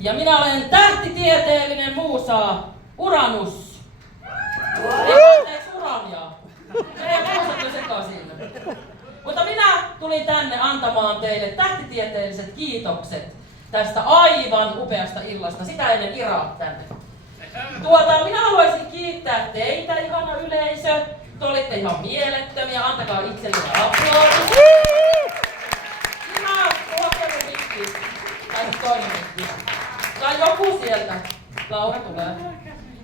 Ja minä olen tähtitieteellinen muusa Uranus. Ei Urania. Ei muusat jo sekaisin. Mutta minä tulin tänne antamaan teille tähtitieteelliset kiitokset tästä aivan upeasta illasta. Sitä ennen Ira tänne. Minä haluaisin kiittää teitä, ihana yleisö. Te olitte ihan mielettömiä. Antakaa itsellenne aplodit. Ihan tuohon mikki. Tai toinen mikki. Tai joku sieltä. Laura tulee.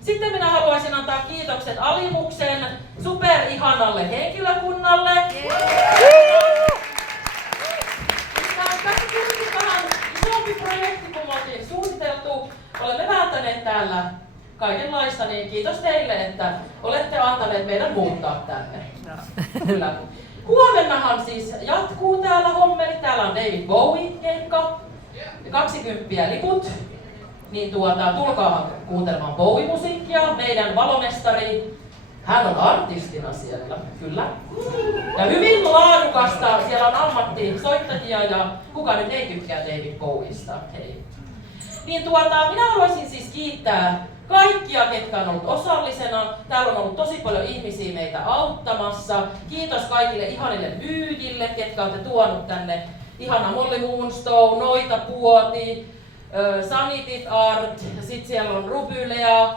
Sitten minä haluaisin antaa kiitokset Alimuksen superihanalle henkilökunnalle. Tässä kuitenkin vähän isompi projekti, kun oltiin suunniteltu. Olemme vääntäneet täällä kaikenlaista, niin kiitos teille, että olette antaneet meidän muuttaa tänne. Kyllä. Huomennahan siis jatkuu täällä hommeli. Täällä on David Bowie-keikka. 20 liput. Niin tulkaa kuuntelemaan Bowie-musiikkia. Meidän valomestari, hän on artistina siellä, kyllä. Ja hyvin laadukasta, siellä on ammattisoittajia ja kuka nyt ei tykkää David Bowiesta, hei. Niin minä haluaisin siis kiittää kaikkia, ketkä on ollut osallisena. Täällä on ollut tosi paljon ihmisiä meitä auttamassa. Kiitos kaikille ihanille myyjille, ketkä olette tuonut tänne. Ihana Molly Moonstone, Noita Puoti, Sanitit Art, sitten siellä on Rubylea,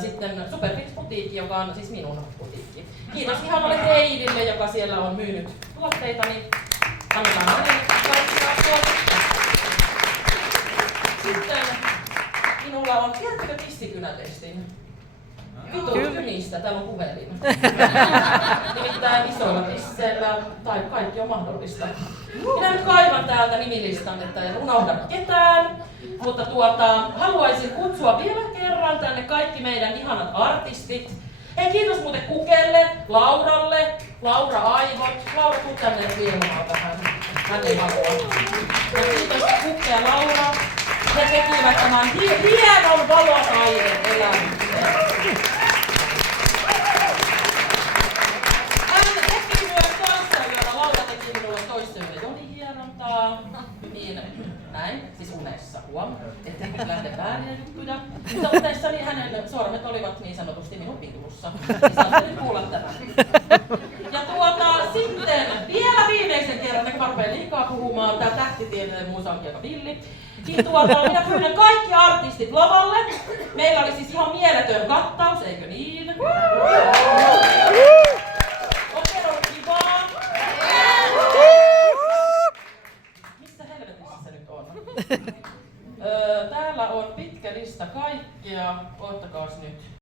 sitten Superfix Butiikki, joka on siis minun butiikki. Kiitos ihanalle Heidille, joka siellä on myynyt tuotteitani. Annetaan hänelle kaikki tuotteita. Sitten minulla on, tiedättekö tissikynätestin? Vittu kynistä, täällä on puhelin. Nimittäin isoilla tisseillä, tai kaikki on mahdollista. Minä nyt kaivan täältä nimilistan, että en unohda ketään. Mutta haluaisin kutsua vielä kerran tänne kaikki meidän ihanat artistit. Hei, kiitos muuten Kukelle, Lauralle, Laura Aivot. Laura, tuu tänne viemään vähän. Hän ei halua. Ja kiitos Kukke ja Laura. He tekivät tämän hienon valotaiden elämyksen. Hän teki myös toissavyöllä. Laura teki minulle toissavyöllä jonihierontaa. Niin, näin, siis unessa, huom. Ettei nyt lähde vääriä juttuja. Mutta unessa niin hänen sormet olivat niin sanotusti minun piilussa. Niin saatte nyt kuulla tämän. Ja sitten vielä viimeisen kerran, kun mä rupean liikaa puhumaan, tää tähtitieteellinen muusa on aika villi. Niin minä pyydän kaikki artistit lavalle. Meillä oli siis ihan mieletön kattaus, eikö niin? Oikein ollut kivaa. Missä helvetissä se nyt on? Täällä on pitkä lista kaikkea. Odottakaas nyt.